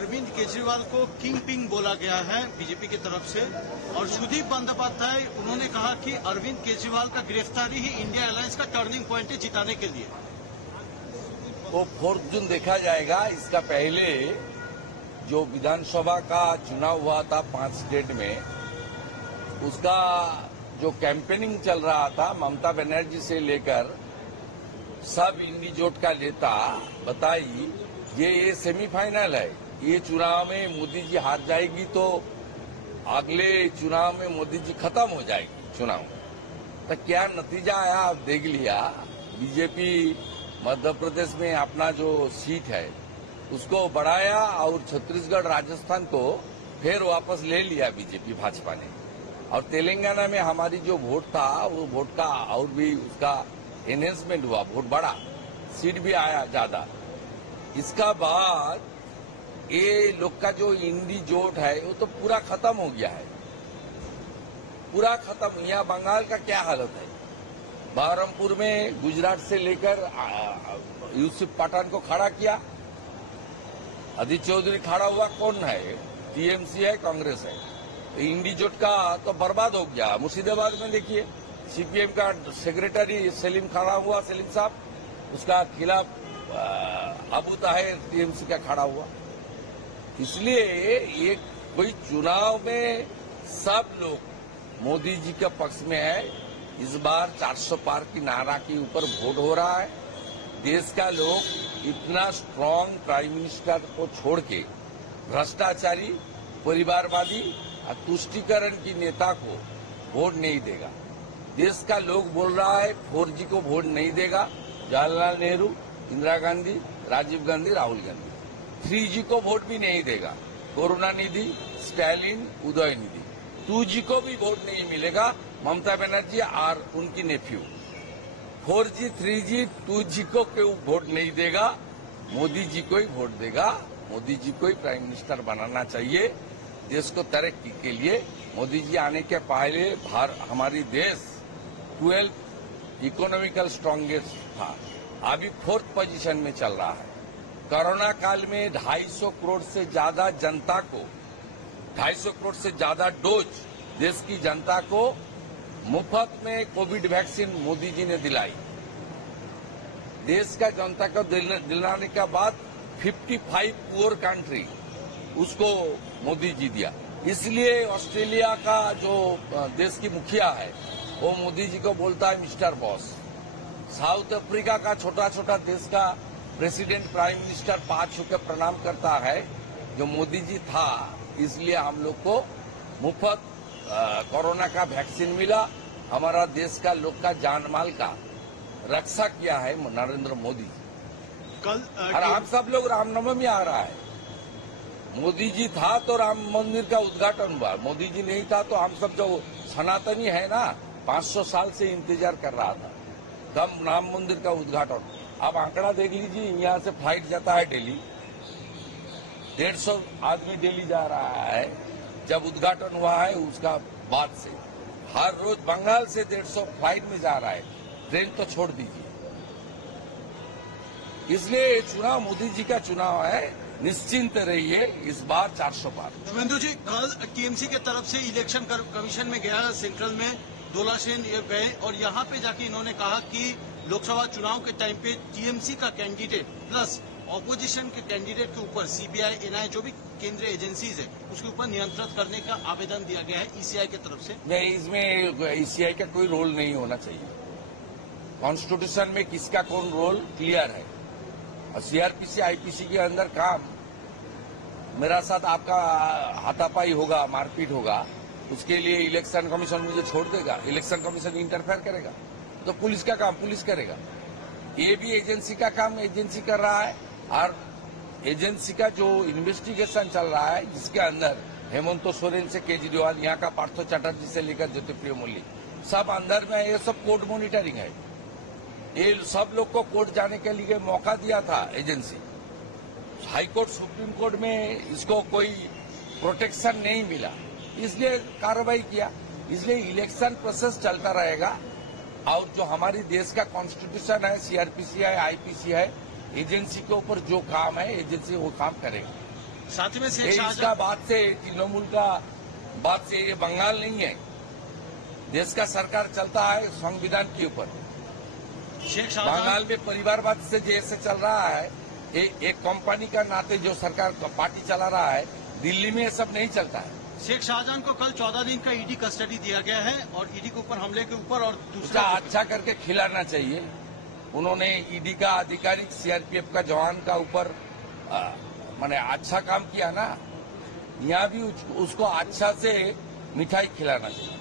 अरविंद केजरीवाल को king ping बोला गया है बीजेपी की तरफ से, और सुदीप बंदोपाध्याय उन्होंने कहा कि अरविंद केजरीवाल का गिरफ्तारी ही इंडिया अलायंस का टर्निंग पॉइंट है जिताने के लिए। वो 4 जून देखा जाएगा। इसका पहले जो विधानसभा का चुनाव हुआ था 5 स्टेट में, उसका जो कैंपेनिंग चल रहा था ममता बनर्जी से लेकर सब इंडिजोट का नेता बताई ये सेमीफाइनल है। ये चुनाव में मोदी जी हार जाएगी तो अगले चुनाव में मोदी जी खत्म हो जाएगी चुनाव। तो क्या नतीजा आया आप देख लिया। बीजेपी मध्य प्रदेश में अपना जो सीट है उसको बढ़ाया और छत्तीसगढ़ राजस्थान को फिर वापस ले लिया बीजेपी भाजपा ने। और तेलंगाना में हमारी जो वोट था वो वोट का और भी उसका एनहेंसमेंट हुआ, वोट बढ़ा, सीट भी आया ज्यादा। इसका बाद ये लोग का जो इंडी जोट है वो तो पूरा खत्म हो गया है, पूरा खत्म। यहाँ बंगाल का क्या हालत है। बहरमपुर में गुजरात से लेकर यूसुफ पठान को खड़ा किया, अदित चौधरी खड़ा हुआ, कौन है? टीएमसी है, कांग्रेस है। तो इंडी जोट का तो बर्बाद हो गया। मुर्शिदाबाद में देखिए सीपीएम का सेक्रेटरी सलीम खड़ा हुआ, सलीम साहब, उसका खिलाफ अबू ताहिर टीएमसी का खड़ा हुआ। इसलिए ये कोई चुनाव में सब लोग मोदी जी के पक्ष में है। इस बार 400 पार की नारा के ऊपर वोट हो रहा है। देश का लोग इतना स्ट्रांग प्राइम मिनिस्टर को छोड़ के भ्रष्टाचारी, परिवारवादी और तुष्टीकरण की नेता को वोट नहीं देगा। देश का लोग बोल रहा है 4G को वोट नहीं देगा। जवाहरलाल नेहरू, इंदिरा गांधी, राजीव गांधी, राहुल गांधी। 3G को वोट भी नहीं देगा। करुणानिधि, स्टैलिन, उदयनिधि। 2G को भी वोट नहीं मिलेगा, ममता बनर्जी और उनकी नेफ्यू। 4G, 3G, 2G को कोई वोट नहीं देगा, मोदी जी को ही वोट देगा। मोदी जी को ही प्राइम मिनिस्टर बनाना चाहिए। देश को तरक्की के लिए मोदी जी आने के पहले हमारी देश 12 इकोनॉमिकल स्ट्रांगेस्ट था, अभी 4th पोजीशन में चल रहा है। कोरोना काल में 250 करोड़ से ज्यादा जनता को, 250 करोड़ से ज्यादा डोज देश की जनता को मुफ्त में कोविड वैक्सीन मोदी जी ने दिलाई। देश का जनता को दिलाने के बाद 55 पुअर कंट्री उसको मोदी जी दिया। इसलिए ऑस्ट्रेलिया का जो देश की मुखिया है वो मोदी जी को बोलता है मिस्टर बॉस। साउथ अफ्रीका का छोटा छोटा देश का प्रेसिडेंट, प्राइम मिनिस्टर 5 होकर प्रणाम करता है जो मोदी जी था। इसलिए हम लोग को मुफ्त कोरोना का वैक्सीन मिला। हमारा देश का लोग का जान माल का रक्षा किया है नरेंद्र मोदी जी। कल और हम सब लोग रामनवमी आ रहा है। मोदी जी था तो राम मंदिर का उद्घाटन हुआ, मोदी जी नहीं था तो हम सब जो सनातनी है ना 500 साल से इंतजार कर रहा था तब राम मंदिर का उद्घाटन। अब आंकड़ा देख लीजिए, यहाँ से फ्लाइट जाता है डेली, 150 आदमी डेली जा रहा है। जब उद्घाटन हुआ है उसका बाद से हर रोज बंगाल से 150 फ्लाइट में जा रहा है, ट्रेन तो छोड़ दीजिए। इसलिए ये चुनाव मोदी जी का चुनाव है, निश्चिंत रहिए, इस बार 400 पार। शुभेंदु जी, कल टीएमसी के तरफ से इलेक्शन कमीशन में गया, सेंट्रल में दोला सेन ये गए और यहाँ पे जाके इन्होंने कहा कि लोकसभा चुनाव के टाइम पे टीएमसी का कैंडिडेट प्लस ऑपोजिशन के कैंडिडेट के ऊपर सीबीआई, एनआईए जो भी केंद्रीय एजेंसीज है उसके ऊपर नियंत्रण करने का आवेदन दिया गया है ईसीआई की तरफ से। नहीं, इसमें ईसीआई का कोई रोल नहीं होना चाहिए। कॉन्स्टिट्यूशन में किसका कौन रोल क्लियर है। और सीआरपीसी, आईपीसी के अंदर काम, मेरा साथ आपका हाथापाई होगा, मारपीट होगा, उसके लिए इलेक्शन कमीशन मुझे छोड़ देगा, इलेक्शन कमीशन इंटरफेयर करेगा तो पुलिस का काम पुलिस करेगा। ये भी एजेंसी का काम एजेंसी कर रहा है। और एजेंसी का जो इन्वेस्टिगेशन चल रहा है जिसके अंदर हेमंत सोरेन से केजरीवाल, यहाँ का पार्थो चटर्जी से लेकर ज्योतिप्रिय मल्लिक सब अंदर में, ये सब कोर्ट मॉनिटरिंग है। ये सब लोग को कोर्ट जाने के लिए मौका दिया था agency. High court, supreme court में इसको कोई प्रोटेक्शन नहीं मिला, इसलिए कार्रवाई किया। इसलिए इलेक्शन प्रोसेस चलता रहेगा और जो हमारी देश का कॉन्स्टिट्यूशन है, सीआरपीसी है, आईपीसी है, एजेंसी के ऊपर जो काम है एजेंसी वो काम करेगा। साथ में ये शेख इसका शाहजहां बात से तृणमूल का बात से ये बंगाल नहीं है। देश का सरकार चलता है संविधान के ऊपर। शेख शाहजहां बंगाल में परिवारवाद से जैसे चल रहा है, एक कंपनी का नाते जो सरकार पार्टी चला रहा है, दिल्ली में ये सब नहीं चलता है। शेख शाहजहां को कल 14 दिन का ईडी कस्टडी दिया गया है और ईडी के ऊपर हमले के ऊपर और उसका दूसरा अच्छा करके खिलाना चाहिए। उन्होंने ईडी का आधिकारिक सीआरपीएफ का जवान का ऊपर माने अच्छा काम किया ना, यहाँ भी उसको अच्छा से मिठाई खिलाना चाहिए।